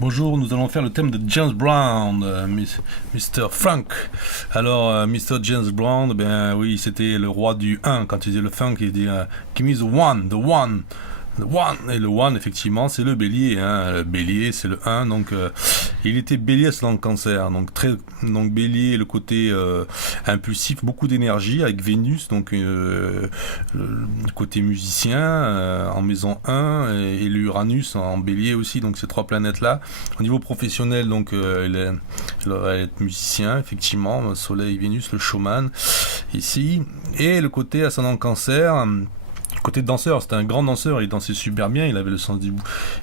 Bonjour, nous allons faire le thème de James Brown, Mr. Funk. Alors, Mr. James Brown, ben oui, c'était le roi du 1. Quand il disait le funk, il dit Give me the one, the one. The one. Et le one, effectivement, c'est le bélier. Le bélier, c'est le 1. Donc, il était bélier dans le cancer. Donc bélier, le côté impulsif, beaucoup d'énergie avec Vénus. Donc, le côté musicien en maison 1 et l'Uranus en bélier aussi. Donc, ces trois planètes-là. Au niveau professionnel, donc, il va être musicien, effectivement. Soleil, Vénus, le showman ici. Et le côté ascendant cancer. Côté danseur, c'était un grand danseur, il dansait super bien, il avait le sens du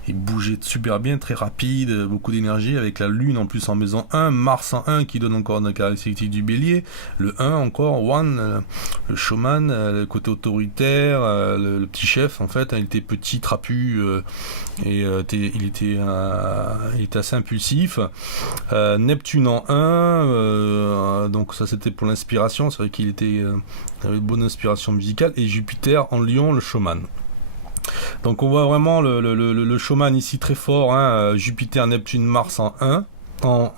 il bougeait super bien, très rapide, beaucoup d'énergie, avec la lune en plus en maison 1, Mars en 1 qui donne encore une caractéristique du bélier, le 1 encore, one, le showman, le côté autoritaire, le petit chef en fait, il était petit, trapu, il était assez impulsif. Neptune en 1, donc ça c'était pour l'inspiration, c'est vrai qu'il avait une bonne inspiration musicale, et Jupiter en Lion, le showman. Donc on voit vraiment le showman ici très fort, Jupiter, Neptune, Mars en 1. En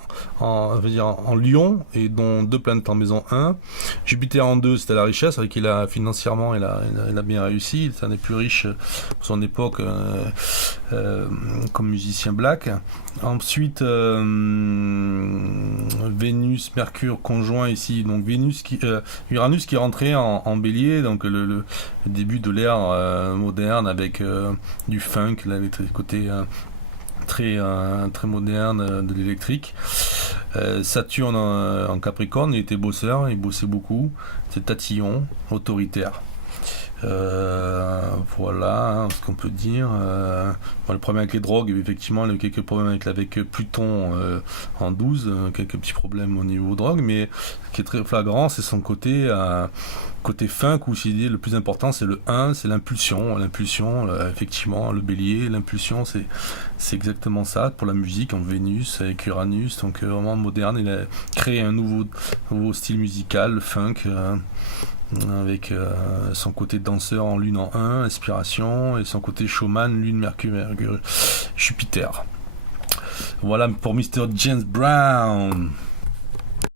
Lion, et dont deux planètes en maison 1. Jupiter en 2, c'était la richesse, avec qu'il a financièrement il a bien réussi, c'est un des plus riches pour son époque comme musicien black. Ensuite Vénus, Mercure conjoint ici, donc Uranus qui est rentré en bélier, donc le début de l'ère moderne avec du funk, les côtés très moderne de l'électrique. Saturne en Capricorne, il était bosseur, il bossait beaucoup, c'est tatillon, autoritaire. Voilà ce qu'on peut dire. Le problème avec les drogues, effectivement, il y a eu quelques problèmes avec Pluton en 12, quelques petits problèmes au niveau drogue, mais ce qui est très flagrant, c'est son côté funk, où le plus important c'est le 1, c'est l'impulsion, effectivement, le bélier, l'impulsion, c'est exactement ça pour la musique en Vénus avec Uranus, donc vraiment moderne. Il a créé un nouveau style musical, le funk, avec son côté danseur en lune en 1, inspiration, et son côté showman, lune, Mercure, Jupiter. Voilà pour Mr. James Brown.